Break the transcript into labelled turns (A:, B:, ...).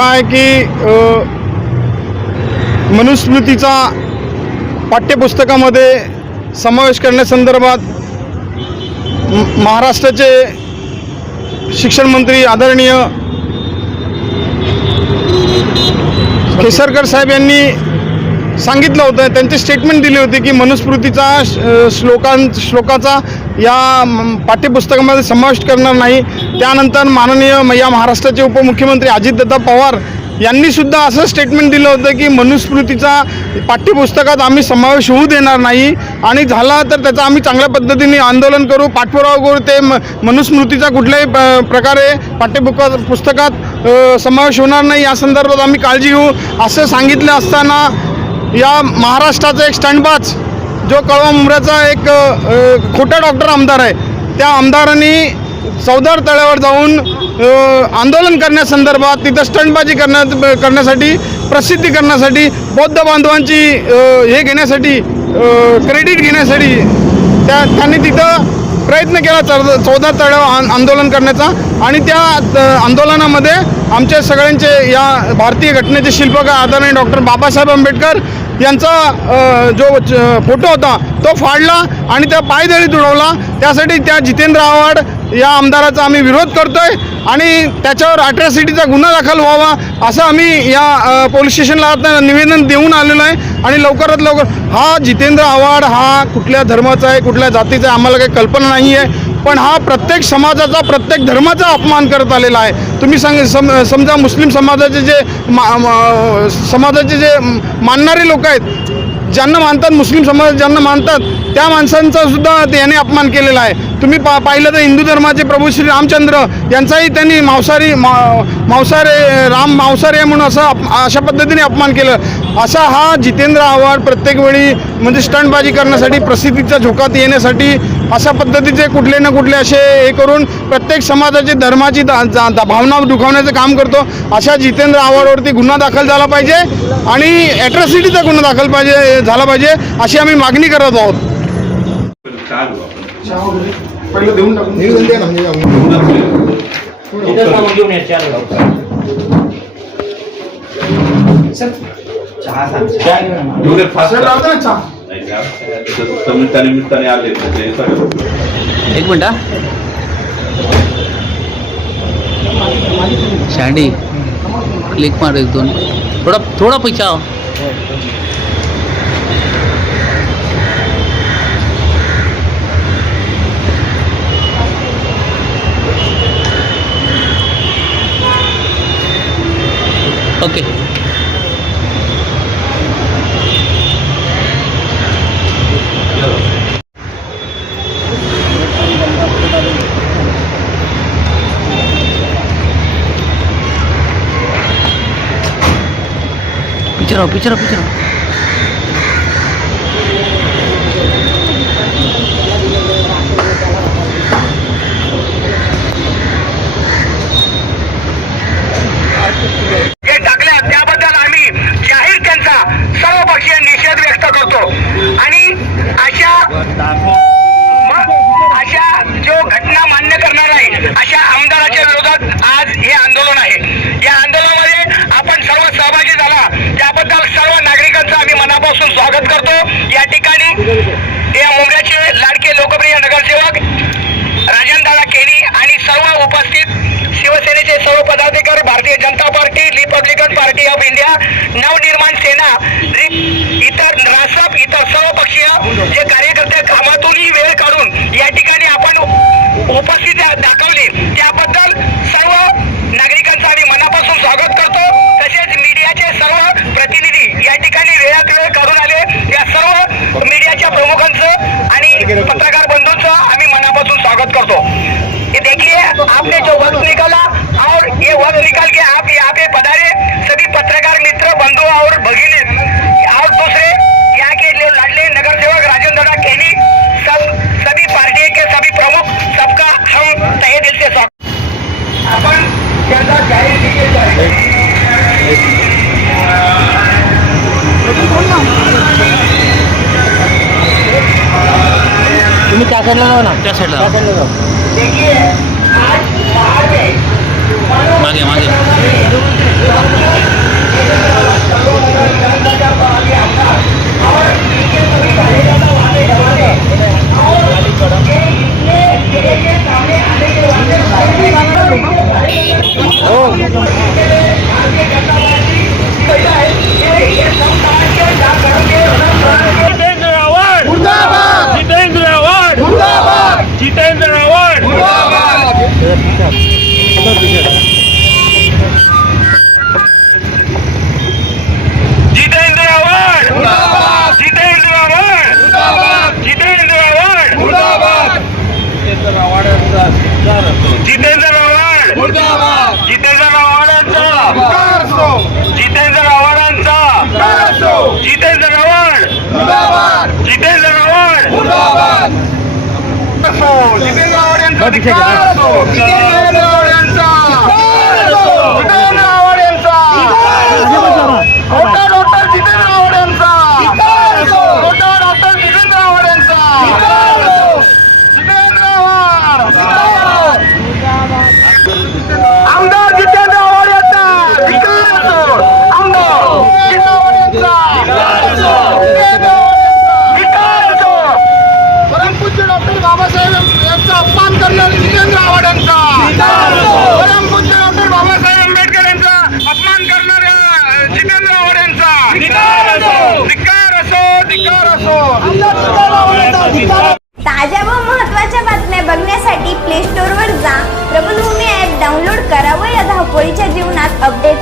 A: काय की मनुस्मृतीचा पाठ्यपुस्तकामध्ये समावेश करण्यासंदर्भात महाराष्ट्राचे शिक्षण मंत्री आदरणीय केसरकर साहेब यांनी सांगितलं होतं त्यांचे स्टेटमेंट दिली होती की मनुस्मृतीचा श्लोकां श्लोकाचा या पाठ्यपुस्तकामध्ये समाविष्ट करणार नाही. त्यानंतर माननीय मैया या महाराष्ट्राचे उपमुख्यमंत्री अजितदादा पवार यांनी सुद्धा असं स्टेटमेंट दिलं होतं की मनुस्मृतीचा पाठ्यपुस्तकात आम्ही समावेश होऊ देणार नाही आणि झाला तर त्याचा आम्ही चांगल्या पद्धतीने आंदोलन करू. पाठपुरावा करू. ते म मनुस्मृतीचा कुठल्याही प- प्रकारे पाठ्यपुका पुस्तकात समावेश होणार नाही. या संदर्भात आम्ही काळजी घेऊ. असं सांगितलं असताना या महाराष्ट्राचा एक स्टँडबाच जो कळवा मुंबऱ्याचा एक खोटा डॉक्टर आमदार आहे त्या आमदारांनी चौदार तळ्यावर जाऊन आंदोलन करण्यासंदर्भात तिथं स्टंटबाजी करण्या करण्यासाठी प्रसिद्धी करण्यासाठी बौद्ध बांधवांची हे घेण्यासाठी क्रेडिट घेण्यासाठी त्या त्यांनी तिथं प्रयत्न केला चौद चौदा तळ्यावर आंदोलन करण्याचा. आणि त्या आंदोलनामध्ये आमच्या सगळ्यांचे या भारतीय घटनेचे शिल्पकार आदरणीय डॉक्टर बाबासाहेब आंबेडकर यांचा जो च- फोटो होता तो फाडला आणि त्या पायदळी तुडवला. त्यासाठी त्या जितेंद्र आव्हाड या आमदाराचा आम्ही विरोध करतोय आणि त्याच्यावर अट्रॅसिटीचा गुन्हा दाखल व्हावा असं आम्ही या पोलीस स्टेशनला आता निवेदन देऊन आलेलो आहे आणि लवकरात लवकर हा जितेंद्र आव्हाड हा कुठल्या धर्माचा आहे कुठल्या जातीचा आहे आम्हाला काही कल्पना नाही आहे. पण हा प्रत्येक समाजाचा प्रत्येक धर्माचा अपमान करत आलेला आहे. तुम्ही सांग सम समजा मुस्लिम समाजाचे जे मा समाजाचे जे मानणारे लोक आहेत ज्यांना मानतात मुस्लिम समाज ज्यांना मानतात त्या माणसांचा सुद्धा ते याने अपमान केलेला आहे. तुम्ही पा पाहिलं तर हिंदू धर्माचे प्रभू श्री रामचंद्र यांचाही त्यांनी मांसाहारी मा मांसाहारी राम मांसाहारी आहे म्हणून असं अप- अशा पद्धतीने अपमान केलं. असा हा जितेंद्र आव्हाड प्रत्येक वेळी म्हणजे स्टंटबाजी करण्यासाठी प्रसिद्धीच्या झोकात येण्यासाठी अशा पद्धतीचे कुठले ना कुठले असे हे करून प्रत्येक समाजाची धर्माची दा- जा- दा- भावना दुखावण्याचं काम करतो. अशा जितेंद्र आव्हाडवरती गुन्हा दाखल झाला पाहिजे आणि ॲट्रॉसिटीचा गुन्हा दाखल पाहिजे झाला पाहिजे अशी आम्ही मागणी करत आहोत.
B: चालू आपण.
A: पहिलं देऊन टाकून
C: इथं जाऊन घेऊन या चार चहा घेऊन या.
B: एवढे फास्ट
A: सर, लावता ना चहा?
B: नाही का? तसं निमित्ताने निमित्ताने आले तर ते सगळं
D: एक मिनिट हा. शँडी क्लिक मार एक दोन थोडा थोडा पैसा
E: Oke. Okay. Bicara, bicara, bicara. मनापासून स्वागत करतो. या ठिकाणी या मुंबईचे लाडके लोकप्रिय नगरसेवक राजनदादा दादा आणि सर्व उपस्थित शिवसेनेचे सर्व पदाधिकारी Bharatiya Janata Party Republican Party of India Navnirman Sena इतर रासप इतर सर्व पक्षीय जे कार्यकर्ते कामातूनही वेळ काढून या ठिकाणी आपण उपस्थित दाखवली. त्या सर्व नागरिकांचं आम्ही मनापासून स्वागत करतो तसेच मीडियाचे सर्व प्रतिनिधी या ठिकाणी वेळात वेळ काढून आले या सर्व मीडियाच्या प्रमुखांचं आणि पत्रकार बंधूंचं आम्ही मनापासून स्वागत करतो. ये देखिए आपने जो वक्त निकाला और ये वक्त निकाल के आप यहाँ पे पधारे। सभी पत्रकार मित्र बंधु और भगिनी।
C: तुम्ही त्या साईडला जाऊ ना.
D: त्या साईडला
E: मागे मागे.
D: जितेंद्र आव्हाड जितेंद्र आव्हाडांचा जितेंद्र आव्हाडांचा जितेंद्र आव्हाड जितेंद्र आव्हाड
A: जितेंद्र आव्हाड यांचा
F: update